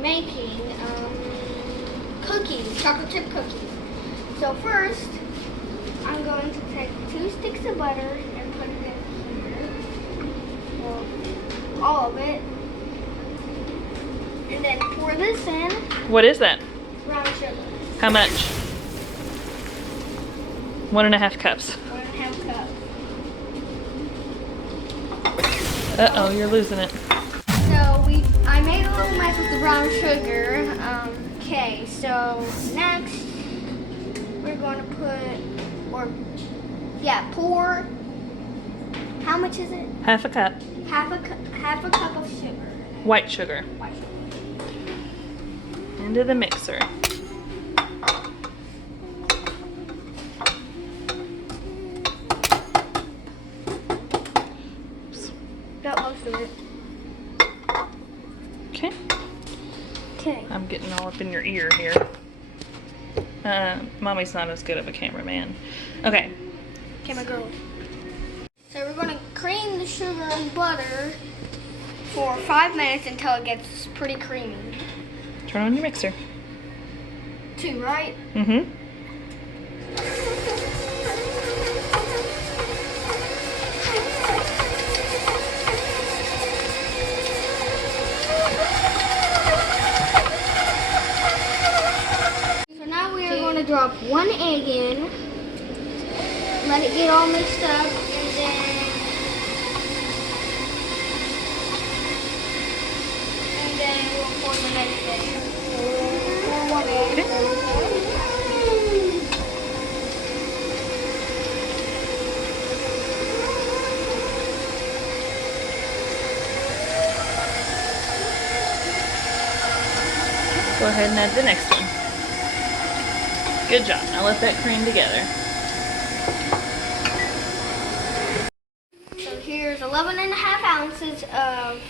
making cookies, chocolate chip cookies. So first, I'm going to take 2 sticks of butter and put it in here. Well, all of it. And then pour this in. What is that? Brown sugar. How much? 1.5 cups. 1.5 cups. Uh-oh, you're losing it. So I made a little mess with the brown sugar. Okay, so next we're going to pour. How much is it? Half a cup. Half a cup of sugar. White sugar. White sugar. Into the mixer. Got most of it. Okay. Okay. I'm getting all up in your ear here. Mommy's not as good of a cameraman. Okay. Camera girl. So we're going to cream the sugar and butter for 5 minutes until it gets pretty creamy. Turn on your mixer. 2, right? Mm-hmm. So now we are going to drop 1 egg in, let it get all mixed up, and then we'll pour the next egg. Pour 1 egg. Go ahead and add the next one. Good job. Now let that cream together. So here's 11.5 ounces of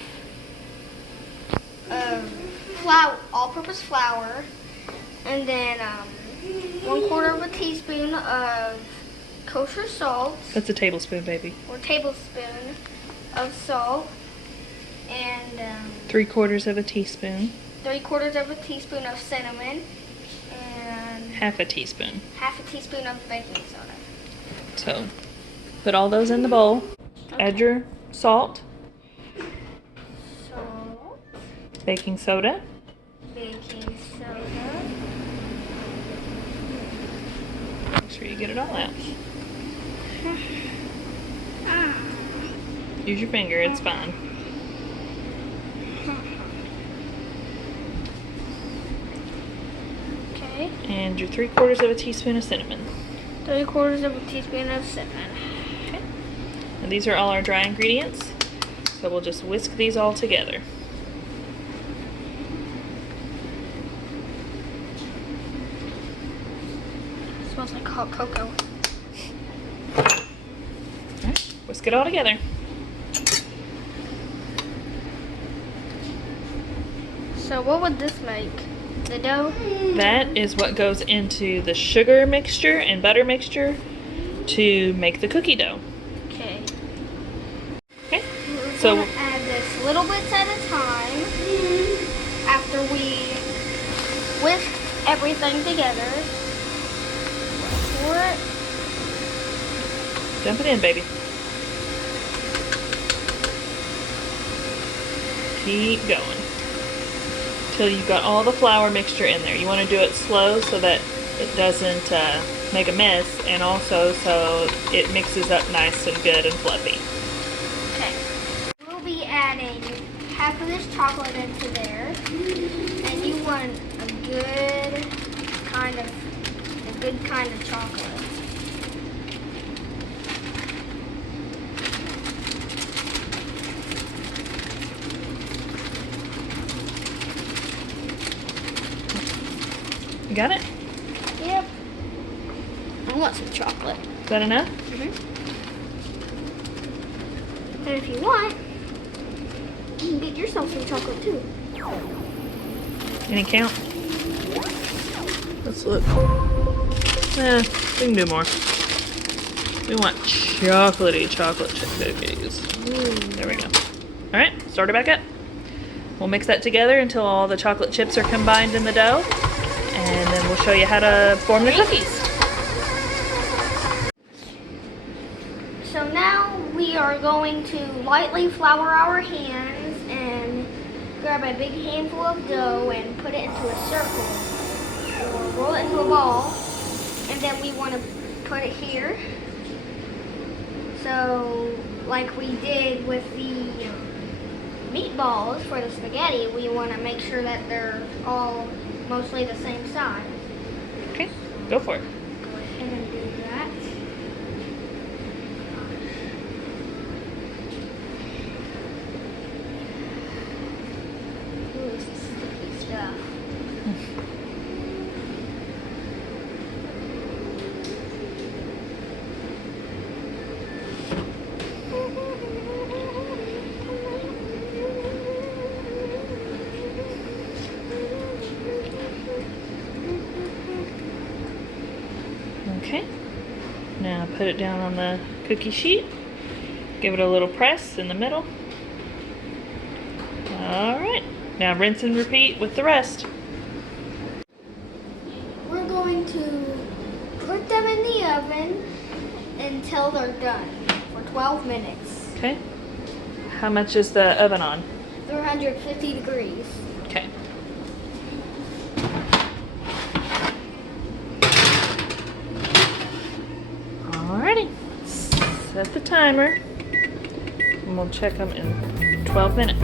flour, all-purpose flour, and then 1/4 of a teaspoon of kosher salt. That's a tablespoon, baby. Or tablespoon of salt, and 3/4 of a teaspoon. 3/4 of a teaspoon of cinnamon, and Half a teaspoon. half a teaspoon of baking soda. So, put all those in the bowl. Okay. Add your salt, Salt, baking soda, baking soda. make sure you get it all out. Use your finger, it's fine. Okay. And your 3/4 of a teaspoon of cinnamon. 3/4 of a teaspoon of cinnamon. Okay. And these are all our dry ingredients. So we'll just whisk these all together. Smells like hot cocoa. Alright, whisk it all together. So what would this make? The dough? That is what goes into the sugar mixture and butter mixture to make the cookie dough. Okay. Okay. We're So gonna add this little bits at a time after we whisk everything together. Pour it. dump it in, baby. Keep going till you've got all the flour mixture in there. You want to do it slow so that it doesn't make a mess, and also so it mixes up nice and good and fluffy. Okay. We'll be adding half of this chocolate into there, and you want a good kind of chocolate. You got it? Yep. I want some chocolate. Is that enough? And if you want, you can get yourself some chocolate too. Any count? Let's look. We can do more. We want chocolatey chocolate chip cookies. There we go. Alright, start it back up. We'll mix that together until all the chocolate chips are combined in the dough, and then we'll show you how to form the cookies. So now we are going to lightly flour our hands and grab a big handful of dough and put it into a circle, or roll it into a ball, and then we want to put it here. So like we did with the meatballs for the spaghetti, we want to make sure that they're all mostly the same size. Okay, go for it. Go ahead and do that. Ooh, this is sticky stuff. Okay, now put it down on the cookie sheet. Give it a little press in the middle. Alright, now rinse and repeat with the rest. We're going to put them in the oven until they're done for 12 minutes. Okay, how much is the oven on? 350 degrees. Okay. Alrighty, set the timer and we'll check them in 12 minutes.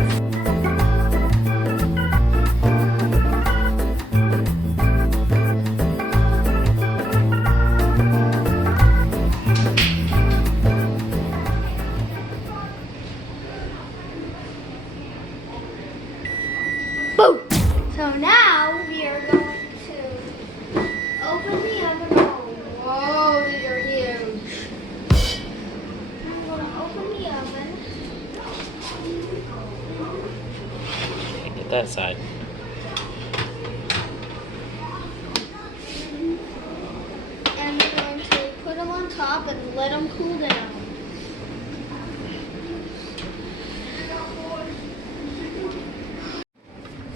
Boom! So now we are going to open the oven. Whoa, these are huge. I'm going to open the oven. Get that side. And we're going to put them on top and let them cool down.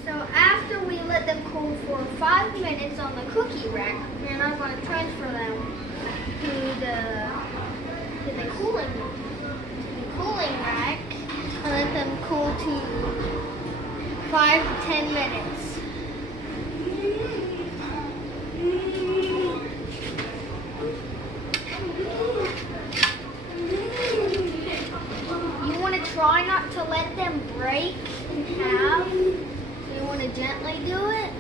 So after we let them cool for 5 minutes on the cookie rack, then I'm going to transfer them to the cooling rack and let them cool to 5 to 10 minutes. You want to try not to let them break in half. You want to gently do it.